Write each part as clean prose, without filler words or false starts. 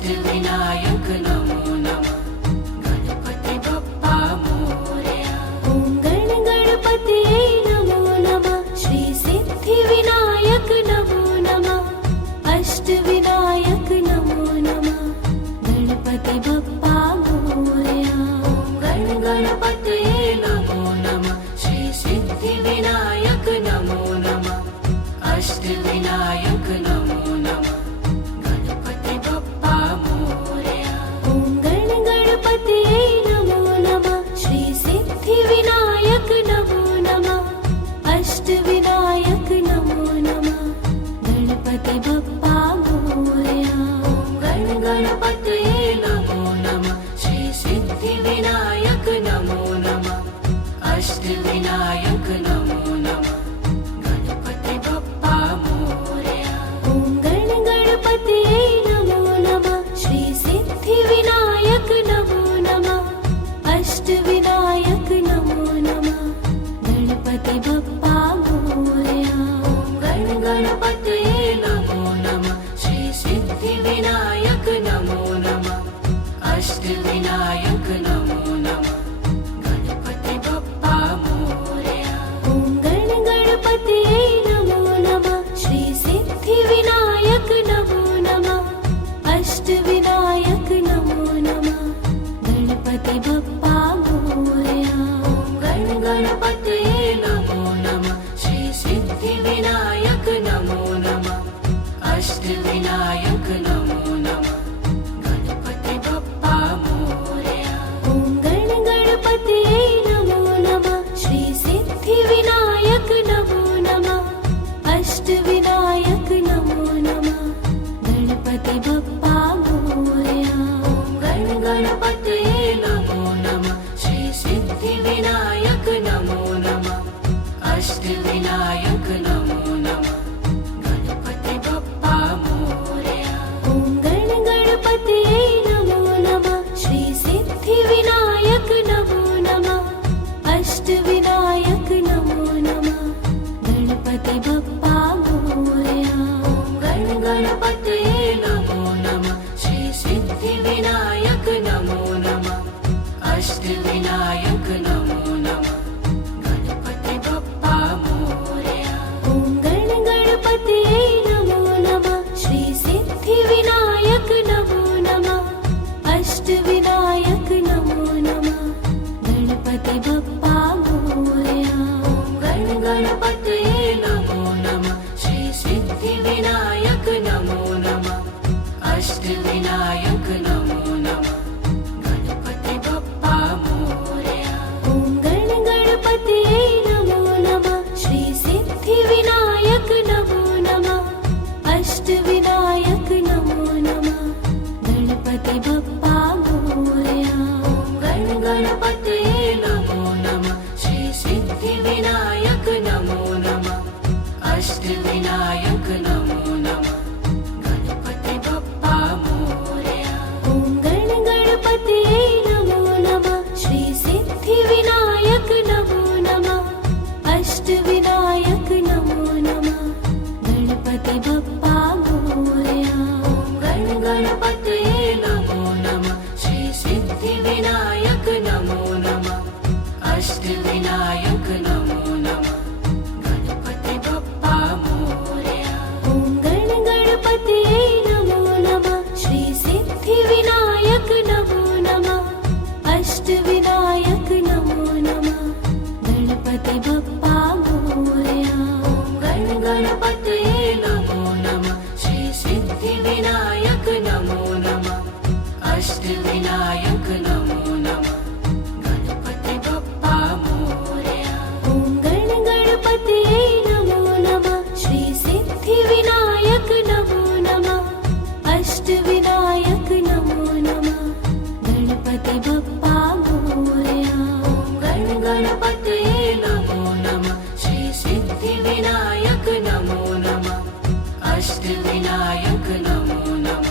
अष्टविनायक नमो नमः गणपति बप्पा मोरया। ॐ गणपतये नमो नमः श्री सिद्धिविनायक नमो नमः अष्टविनायक नमो नमः गणपति बप्पा मोरया। ॐ गणपतये नमो नमः श्री सिद्धिविनायक नमो नमः अष्टविनायक नमो नमः गणपति बप्पा मोरया। ॐ गणपतये नमो नमः श्री सिद्धिविनायक नमो नमः अष्टविनायक नमो नमः गणपति बप्पा मोरया। ॐ गणपतये नमो नमः श्री सिद्धिविनायक नमो नमः अष्टविनायक नमो नमः गणपति बप्पा मोरया। ॐ गणपतये नमो नमः श्री सिद्धिविनायक नमो नमः अष्टविनायक नमो नमः गणपति बप्पा मोरया। ॐ गणपतये नमो नमः श्री सिद्धिविनायक नमो नमः अष्टविनायक नमो नमः गणपति बप्पा मोरया। ॐ गणपतये नमो नमः श्री सिद्धिविनायक नमो नमः अष्टविनायक नमो नमः गणपति बप्पा मोरया। ॐ गणपतये नमो नमः श्री सिद्धिविनायक नमो नमः अष्टविनायक नमो नमः गणपति बप्पा मोरया। ॐ गणपतये नमो नमः श्री सिद्धिविनायक नमो नमः अष्टविनायक नमो नमः गणपति बप्पा मोरया। ॐ गणपतये नमो नमः श्री सिद्धिविनायक नमो नमः अष्टविनायक नमो नमः गणपति बप्पा मोरया। ॐ गणपतये नमो नमः श्री सिद्धिविनायक नमो नमः अष्टविनायक नमो नमः गणपति बप्पा मोरया। ॐ गणपतये नमो नमः श्री सिद्धिविनायक नमो नमः अष्टविनायक नमो नमः गणपति बप्पा मोरया। ॐ गणपतये नमो नमः श्री सिद्धिविनायक नमो नमः अष्टविनायक नमो नमः गणपति बप्पा मोरया। ॐ गणपतये नमो नमः श्री सिद्धिविनायक नमो नमः अष्टविनायक नमो नमः गणपति बप्पा मोरया। ॐ गणपतये नमो नमः श्री सिद्धिविनायक नमो नमः अष्टविनायक नमो नमः गणपति बप्पा मोरया। ॐ गणपतये नमो नमः श्री सिद्धिविनायक नमो नमः अष्टविनायक नमो नमः गणपति बप्पा मोरया। ॐ गणपतये नमो नमः श्री सिद्धिविनायक नमो नमः अष्टविनायक नमो नमः गणपति बप्पा मोरया। ॐ गणपतये नमो नमः श्री सिद्धिविनायक नमो नमः अष्टविनायक नमो नमः गणपति बप्पा मोरया। ॐ गणपतये नमो नमः श्री सिद्धिविनायक नमो नमः अष्टविनायक नमो नमः गणपति बप्पा मोरया। ॐ गणपतये नमो नमः श्री सिद्धिविनायक नमो नमः अष्टविनायक नमो नमः गणपति बप्पा मोरया। ॐ गणपतये नमो नमः श्री सिद्धिविनायक नमो नमः अष्टविनायक नमो नमः गणपति बप्पा मोरया। ॐ गणपतये नमो नमः श्री सिद्धिविनायक नमो नमः अष्टविनायक नमो नमः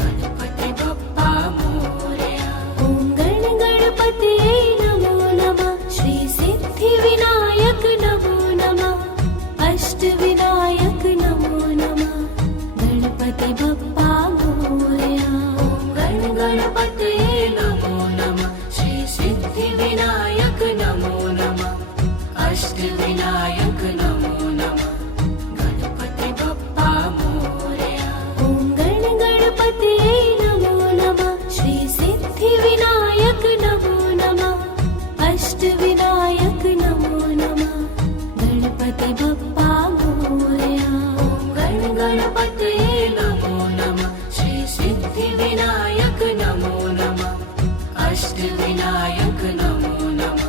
गणपति बप्पा मोरया। ॐ गणपतये नमो नमः श्री सिद्धिविनायक नमो नमः अष्टविनायक नमो नमः गणपति बप्पा मोरया। गणपतये नमो नमः श्री सिद्धिविनायक नमो नमः अष्टविनायक नमो नमः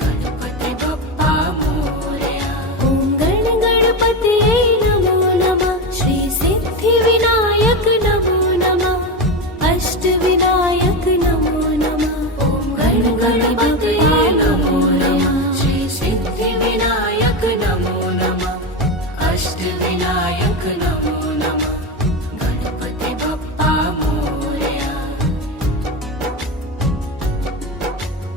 गणपति बप्पा मोरया ॐ गणपतये नमो नमः श्री सिद्धिविनायक नमो नमः अष्टविनायक नमो नमः ॐ गणपतये नमो नमः श्री सिद्धिविनायक नमो नमः अष्टविनायक नमो नमः गणपति बप्पा मोरया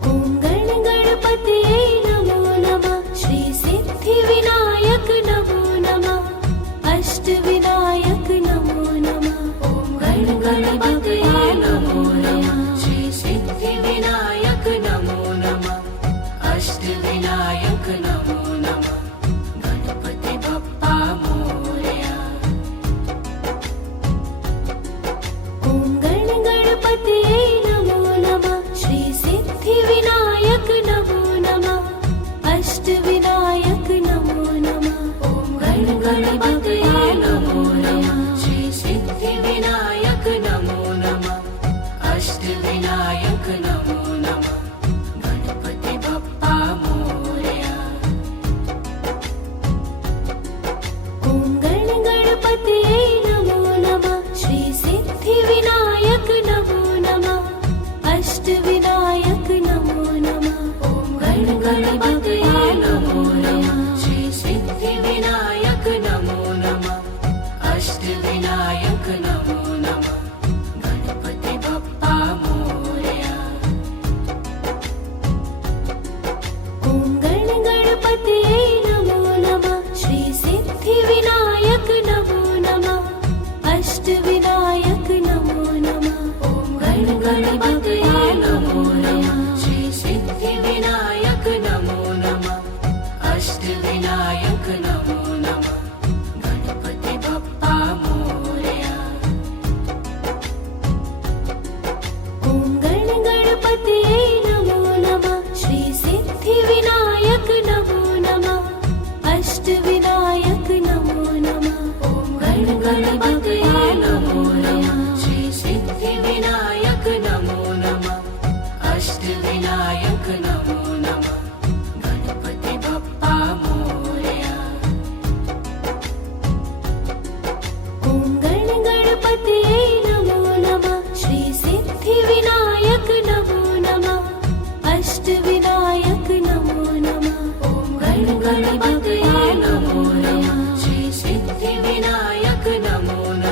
ॐ गणपतये नमो नमः श्री सिद्धिविनायक नमो नमः अष्टविनायक नमो नमः ॐ गणपतये नमो नमः श्री सिद्धिविनायक नमो नमः अष्टविनायक नमो नमः गणपति बप्पा मोरया ॐ गणपतये नमो नमः श्री सिद्धिविनायक नमो नमः अष्टविनायक नमो नमः ॐ गणपतये नमो नमः श्री सिद्धिविनायक नमो नमः अष्टविनायक नमो नमः गणपति बप्पा मोरया ॐ गणपतये नमो नमः श्री सिद्धिविनायक नमो नमः अष्टविनायक नमो नमः ॐ गणपतये नमो नमः श्री सिद्धिविनायक नमो नमः अष्टविनायक नमो नमः गणपति बप्पा मोरया ॐ गणपतये नमो नमः श्री सिद्धिविनायक नमो नमः अष्टविनायक नमो नमः ॐ गणपतये नमो नमः श्री सिद्धिविनायक नमो नमः अष्टविनायक नमो नमः गणपति बप्पा मोरया ॐ गणपतये नमो नमः श्री सिद्धिविनायक नमो नमः अष्टविनायक नमो नमः ॐ गणपतये नमो नमः श्री सिद्धिविनायक नमो नमः अष्टविनायक नमो नमः गणपति बप्पा मोरया ॐ गणपतये नमो नमः श्री सिद्धिविनायक नमो नमः अष्टविनायक नमो नमः ॐ गणपतये नमो नमः श्री सिद्धिविनायक नमो नमः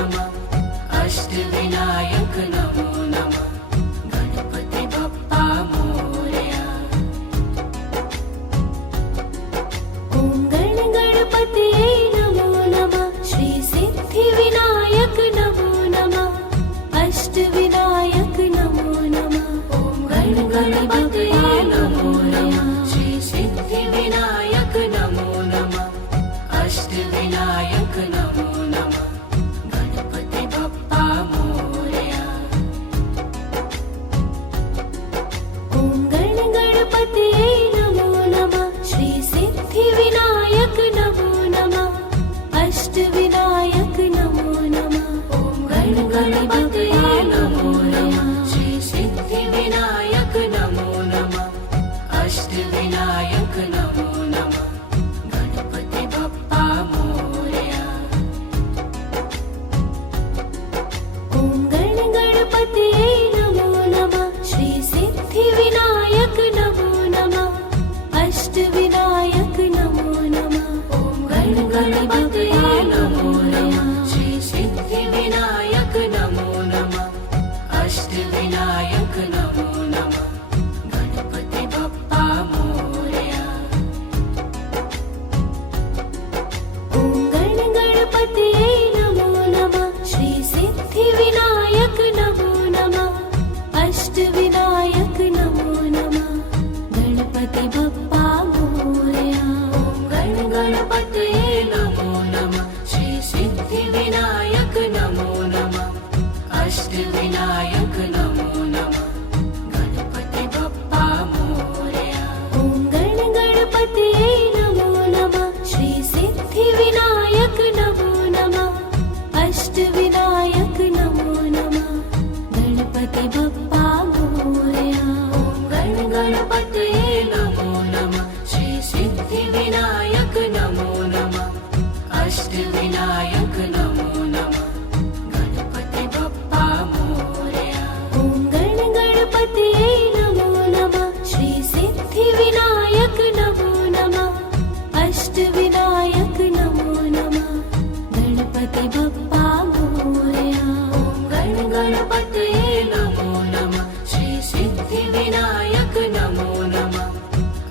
गणपतये नमो नमः श्री सिद्धिविनायक नमो नमः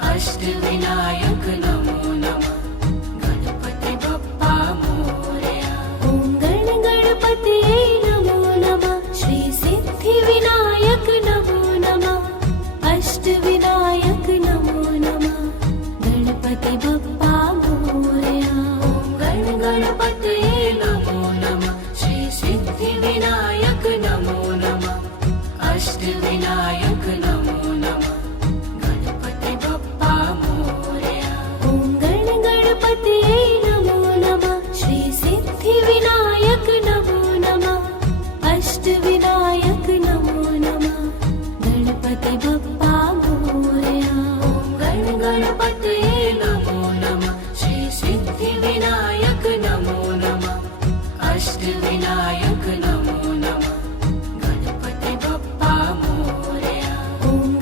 अष्टविनायक नमो नमः गणपति बप्पा मोरया ॐ गणपतये नमो नमः श्री सिद्धिविनायक नमो नमः अष्टविनायक नमो नमः गणपति बप्पा मोरया ॐ गणपतये नमो नमः श्री सिद्धिविनायक नमो नमः अष्टविनायक नमो नमः गणपति बप्पा मोरया ॐ गणपतये नमो नमः श्री सिद्धिविनायक नमो नमः अष्टविनायक नमो नमः गणपति बप्पा मोरया ॐ गणपतये नमो नमः श्री सिद्धिविनायक नमो नमः अष्टविनायक नमो नमः गणपति बप्पा मोरया ॐ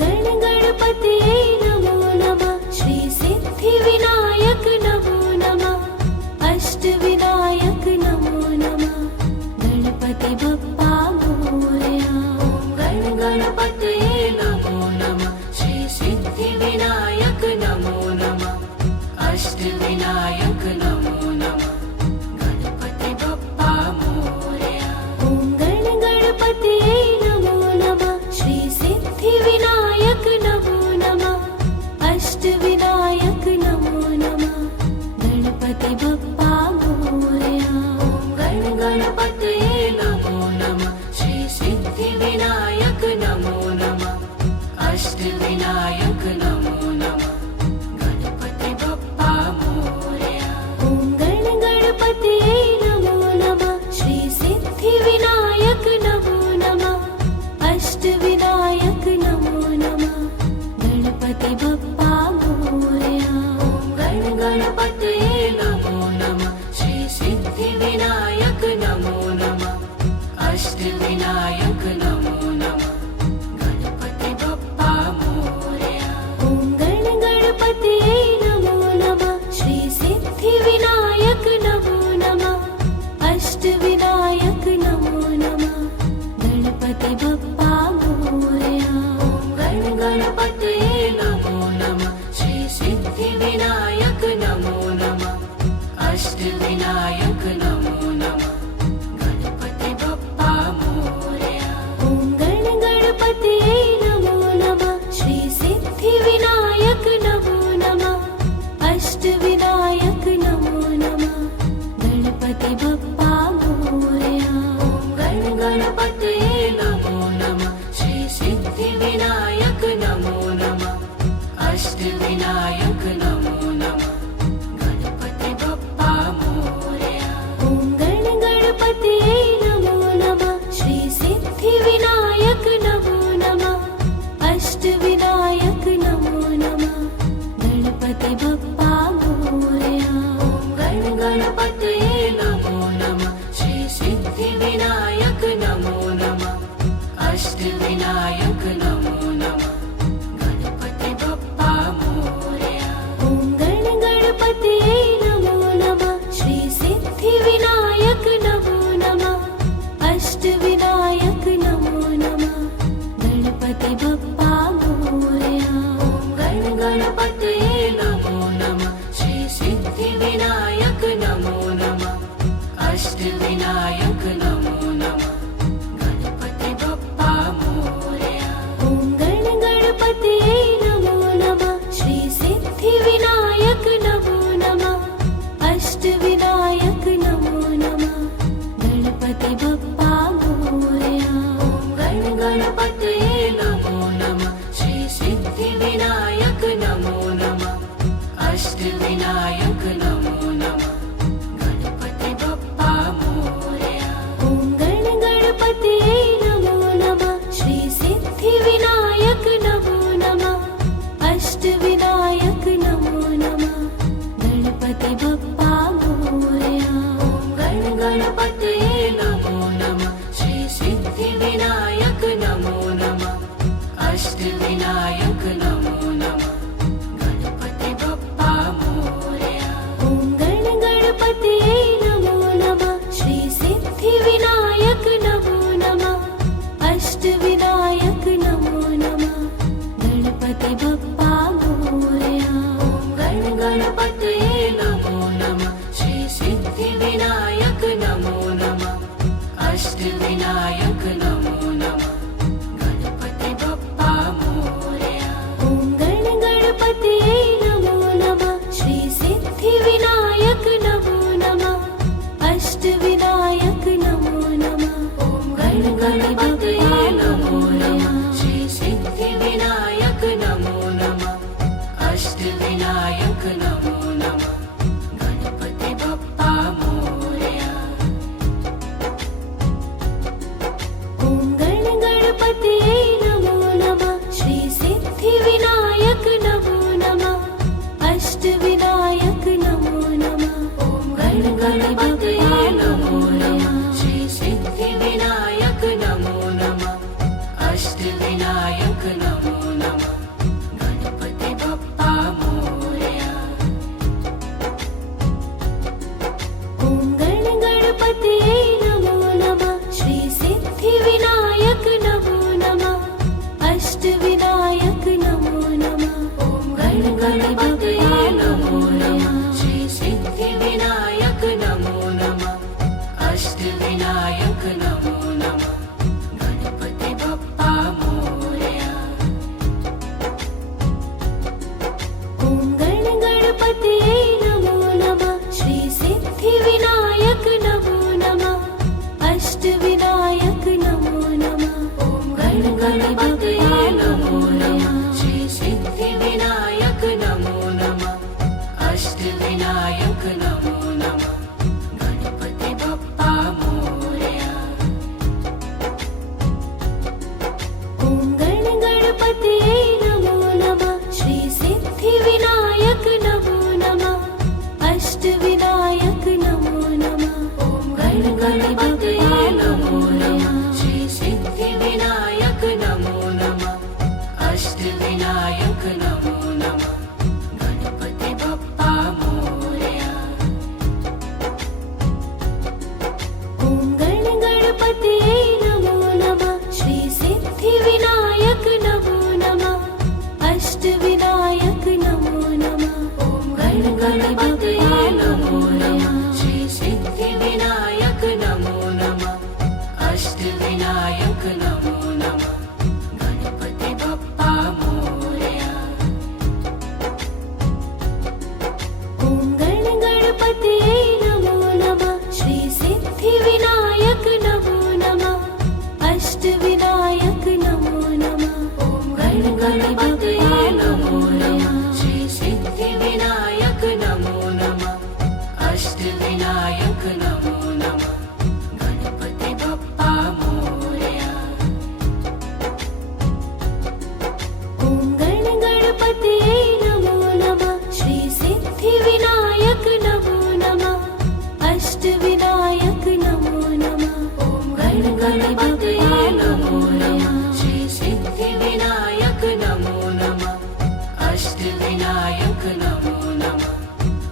गणपतये नमो नमः श्री सिद्धिविनायक नमो नमः अष्टविनायक नमो नमः गणपति बप्पा मोरया ॐ गणपतये नमो नमः श्री सिद्धिविनायक नमो नमः अष्टविनायक नमो नमः गणपति बप्पा मोरया ॐ गणपतये नमो नमः श्री सिद्धिविनायक नमो नमः अष्टविनायक नमो नमः गणपति बप्पा मोरया ॐ गणपतये नमो नमः श्री सिद्धिविनायक नमो नमः अष्टविनायक नमो नमः गणपति बप्पा मोरया ॐ गणपतये नमो नमः श्री सिद्धिविनायक नमो नमः अष्टविनायक नमो नमः गणपति बप्पा मोरया ॐ गणपतये नमो नमः श्री सिद्धिविनायक नमो नमः अष्टविनायक नमो नमः गणपति बप्पा मोरया। ॐ गणपतये नमो नमः श्री सिद्धिविनायक नमो नमः अष्टविनायक नमो नमः। ॐ गणपतये नमो नमः श्री सिद्धिविनायक नमो नमः अष्टविनायक नमो नमः गणपति बप्पा मोरया। ॐ गणपतये नमो नमः श्री सिद्धिविनायक नमो नमः अष्टविनायक नमो नमः। ॐ गणपतये नमो नमः श्री सिद्धिविनायक नमो नमः अष्टविनायक नमो नमः गणपति बप्पा मोरया। ॐ गणपतये नमो नमः श्री सिद्धिविनायक नमो नमः अष्टविनायक नमो नमः। ॐ गणपतये नमो नमः श्री सिद्धिविनायक नमो नमः अष्टविनायक नमो नमः गणपति बप्पा मोरया। ॐ गणपतये नमो नमः श्री सिद्धिविनायक नमो नमः अष्टविनायक नमो नमः। ॐ गणपतये नमो नमः श्री सिद्धिविनायक नमो नमः अष्टविनायक नमो नमः गणपति बप्पा मोरया। ॐ गणपतये नमो नमः श्री सिद्धिविनायक नमो नमः अष्टविनायक नमो नमः। ॐ गणपतये नमो नमः श्री सिद्धिविनायक नमो नमः अष्टविनायक नमो नमः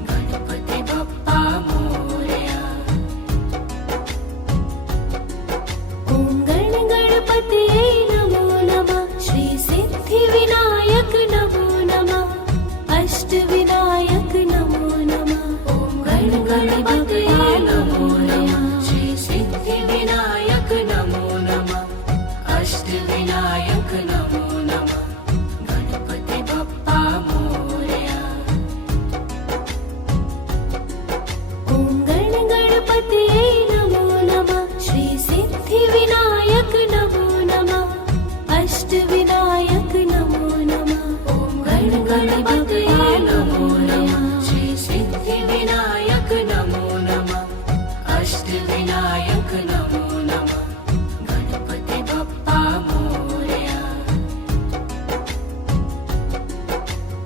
गणपति बप्पा मोरया। ॐ गणपतये नमो नमः श्री सिद्धिविनायक नमो नमः अष्टविनायक नमो नमः। ॐ गणपतये नमो नमः श्री सिद्धिविनायक नमो नमः अष्टविनायक नमो नमः गणपति बप्पा मोरया। ॐ गणपतये नमो नमः श्री सिद्धिविनायक नमो नमः अष्टविनायक नमो नमः। ॐ गणपतये नमो नमः श्री सिद्धिविनायक नमो नमः अष्टविनायक नमो नमः गणपति बप्पा मोरया।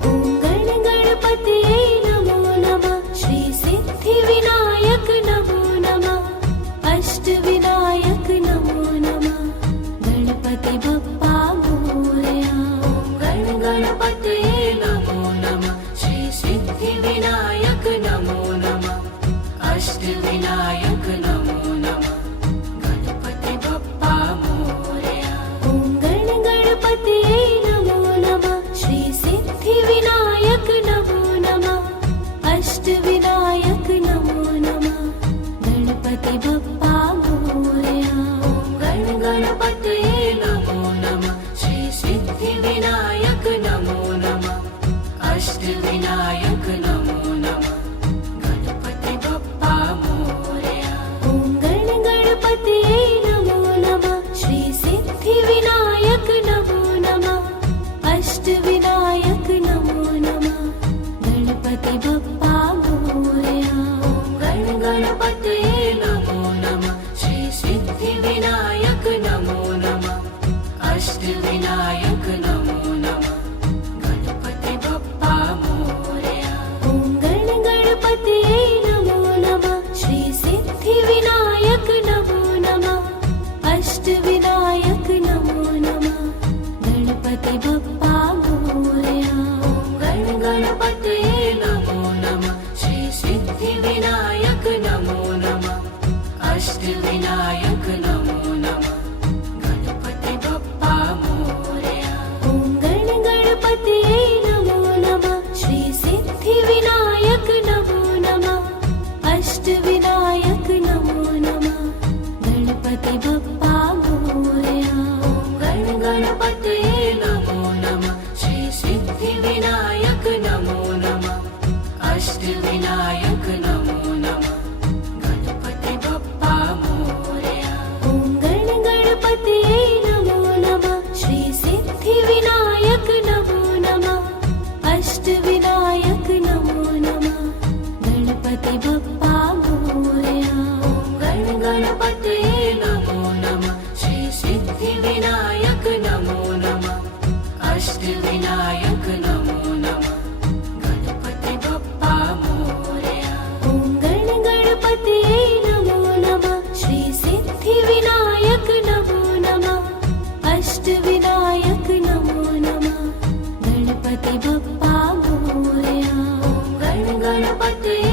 ॐ गणपतये नमो नमः श्री सिद्धिविनायक नमो नमः अष्टविनायक नमो नमः गणपति बप्पा मोरया। ॐ गणपतये नमो नमः श्री सिद्धिविनायक नमो नमः अष्टविनायक नमो नमः गणपति बप्पा मोरया। ॐ गणपतये नमो नमः श्री सिद्धिविनायक नमो नमः अष्टविनायक नमो नमः गणपति बप्पा मोरया। ॐ गणपतये नमो नमः श्री सिद्धिविनायक नमो नमः अष्टविनायक नमो नमः गणपति बप्पा मोरया। ॐ गणपतये नमो नमः श्री सिद्धिविनायक नमो नमः अष्टविनायक नमो नमः गणपति बप्पा मोरया। ॐ गणपतये नमो नमः श्री सिद्धिविनायक नमो नमः अष्टविनायक नमो नमः गणपति बप्पा मोरया। ॐ गणपतये नमो नमः श्री सिद्धिविनायक नमो नमः अष्टविनायक नमो नमः गणपति बप्पा मोरया। ॐ गणपतये नमो नमः श्री सिद्धिविनायक नमो नमः अष्टविनायक नमो नमः गणपति बप्पा मोरया। ॐ गणपतये नमो नमः श्री सिद्धिविनायक नमो नमः अष्टविनायक नमो नमः गणपति बप्पा मोरया। ॐ गणपतये नमो नमः श्री सिद्धिविनायक नमो नमः अष्टविनायक नमो नमः गणपति बप्पा मोरया। ॐ गणपतये नमो नमः श्री सिद्धिविनायक नमो नमः अष्टविनायक नमो नमः गणपति बप्पा मोरया। ॐ गणपतये नमो नमः श्री सिद्धिविनायक नमो नमः अष्टविनायक नमो नमः गणपति बप्पा मोरया। ॐ गणपतये नमो नमः श्री सिद्धिविनायक नमो नमः अष्टविनायक नमो नमः गणपति बप्पा मोरया। ॐ गणपतये